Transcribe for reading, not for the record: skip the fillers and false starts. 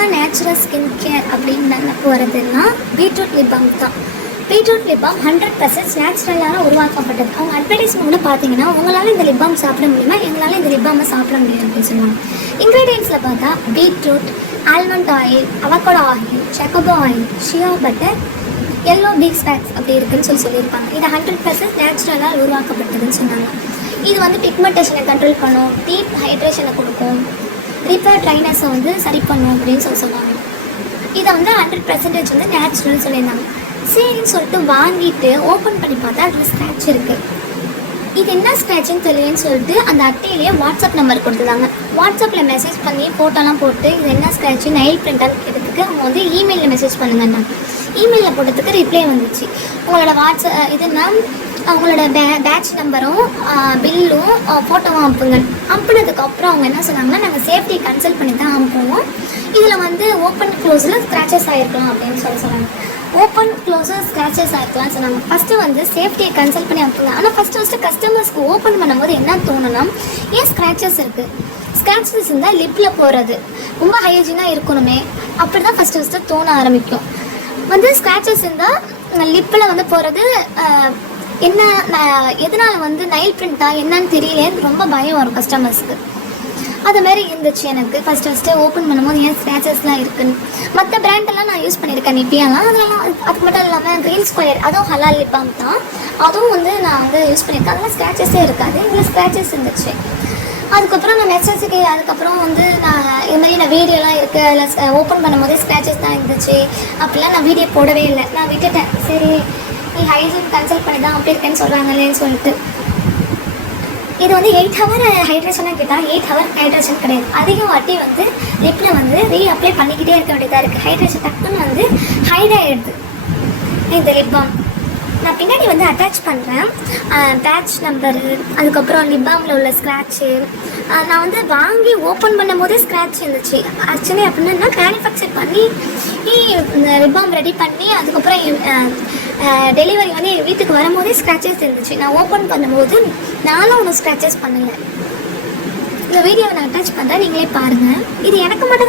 Mega natural skin care அப்படின்னு நினப்பு வருதுன்னா பீட்ரூட் லிப் பாம் தான். பீட்ரூட் லிப் பாம் 100% நேச்சுரலாக உருவாக்கப்பட்டது. அவங்க அட்வர்டைஸ்மெண்ட் பார்த்தீங்கன்னா உங்களால் இந்த லிப் பாம் சாப்பிட முடியுமா, எங்களால் இந்த லிப் பாமை சாப்பிட முடியும் அப்படின்னு சொல்லுவாங்க. இன்க்ரீடியன்ஸில் பார்த்தா beetroot, almond oil, avocado oil, jojoba oil, shea butter, yellow பீக்ஸ் பேக்ஸ் அப்படி இருக்குன்னு சொல்லியிருப்பாங்க. இது 100% நேச்சுரலாக உருவாக்கப்பட்டதுன்னு சொன்னாங்க. இது வந்து பிக்மெண்டேஷனை கண்ட்ரோல் பண்ணும், டீப் ஹைட்ரேஷனை கொடுக்கும், ரிப்பேர் ட்ரைனஸை வந்து சரி பண்ணும் அப்படின்னு சொன்னாங்க. இதை வந்து 100% வந்து நேச்சுரல்னு சொல்லியிருந்தாங்க. சரின்னு சொல்லிட்டு வாங்கிட்டு ஓப்பன் பண்ணி பார்த்தா அதில் ஸ்க்ராட்ச் இருக்குது. இது என்ன ஸ்க்ராட்சுன்னு தெரியலன்னு சொல்லிட்டு அந்த அட்டையிலேயே வாட்ஸ்அப் நம்பர் கொடுத்துருந்தாங்க. வாட்ஸ்அப்பில் மெசேஜ் பண்ணி ஃபோட்டோலாம் போட்டு இது என்ன ஸ்க்ராட்சு, நெயில் பிரிண்டான்னு கேட்டதுக்கு அவங்க வந்து இமெயிலில் மெசேஜ் பண்ணுங்கண்ணா. இமெயிலில் போட்டதுக்கு ரிப்ளை வந்துச்சு. உங்களோட வாட்ஸ்அப் இதுனா அவங்களோட பேட்ச் நம்பரும் பில்லும் ஃபோட்டோவும் அனுப்புங்க. அனுப்புனதுக்கப்புறம் அவங்க என்ன சொன்னாங்கன்னா, நாங்கள் சேஃப்டி கன்சல்ட் பண்ணி தான் அனுப்புவோம், இதில் வந்து ஓப்பன் க்ளோஸில் ஸ்க்ராச்சஸ் ஆகிருக்கலாம் அப்படின்னு சொன்னாங்க. ஓப்பன் க்ளோஸில் ஸ்க்ராச்சஸ் ஆகிருக்கலாம்னு சொன்னாங்க. ஃபஸ்ட்டு வந்து சேஃப்டியை கன்சல்ட் பண்ணி அனுப்புங்க. ஆனால் ஃபஸ்ட்டு கஸ்டமர்ஸ்க்கு ஓப்பன் பண்ணும்போது என்ன தோணுன்னா, ஏன் ஸ்க்ராச்சஸ் இருக்குது, ஸ்க்ராச்சஸ் இருந்தால் லிப்பில் போகிறது ரொம்ப ஹைஜீனாக இருக்கணுமே அப்படி தான் ஃபஸ்ட்டு தோண ஆரம்பிக்கும். வந்து ஸ்க்ராச்சஸ் இருந்தால் லிப்பில் வந்து போகிறது என்ன, எதனால் வந்து நைல் பிரிண்டா என்னன்னு தெரியலேன்னு ரொம்ப பயம் வரும் கஸ்டமர்ஸ்க்கு. அதுமாரி இருந்துச்சு எனக்கு ஃபஸ்ட்டு ஓப்பன் பண்ணும்போது ஏன் ஸ்க்ராச்சஸ்லாம் இருக்குன்னு. மற்ற பிராண்டெல்லாம் நான் யூஸ் பண்ணியிருக்கேன் நிப்பியாலாம், அதெல்லாம் அதுக்கு மட்டும் இல்லாமல் க்ரீன் ஸ்கொயர் அதுவும் ஹலால் லிப் பாம் தான், அதுவும் வந்து நான் வந்து யூஸ் பண்ணியிருக்கேன். அதெல்லாம் ஸ்க்ராச்சஸே இருக்காது, இதில் ஸ்க்ராச்சஸ் இருந்துச்சு. அதுக்கப்புறம் நான் மெசேஜுக்கு அதுக்கப்புறம் வந்து இதுமாதிரி நான் வீடியோலாம் இருக்குது அதில் ஓப்பன் பண்ணும்போதே ஸ்க்ராச்சஸ் தான் இருந்துச்சு அப்படிலாம் நான் வீடியோ போடவே இல்லை, நான் விட்டுட்டேன். சரி நீ ஹைஜீன் கன்சல்ட் பண்ணி தான் அப்படி இருக்கேன்னு சொல்கிறாங்களேன்னு சொல்லிட்டு. இது வந்து 8 ஹவர் ஹைட்ரேஷனாக கேட்டால் 8 ஹவர் ஹைட்ரேஷன் கிடையாது. அதிகம் வாட்டி வந்து லிப்பில் வந்து அப்ளை பண்ணிக்கிட்டே இருக்க வேண்டியதாக இருக்குது. ஹைட்ரேஷன் டக்குன்னு வந்து ஹைட் ஆகிடுது இந்த லிப் பாம். நான் பின்னாடி வந்து அட்டாச் பண்ணுறேன் பேட்ச் நம்பரு, அதுக்கப்புறம் லிப் பாமில் உள்ள ஸ்க்ராட்சு. நான் வந்து வாங்கி ஓப்பன் பண்ணும் போதே ஸ்க்ராட்ச் இருந்துச்சு. ஆக்சுவலி அப்படின்னா மேனுஃபேக்சர் பண்ணி இந்த லிப் பாம் ரெடி பண்ணி அதுக்கப்புறம் டெலிவரி வந்து என் வீட்டுக்கு வரும்போதே ஸ்க்ராச்சஸ் இருந்துச்சு. நான் ஓப்பன் பண்ணும்போது நானும் ஒன்றும் ஸ்க்ராச்சஸ் பண்ணலை. இந்த வீடியோவை நான் அட்டாச் பண்ணுறேன், நீங்களே பாருங்கள். இது எனக்கு மட்டும் தான்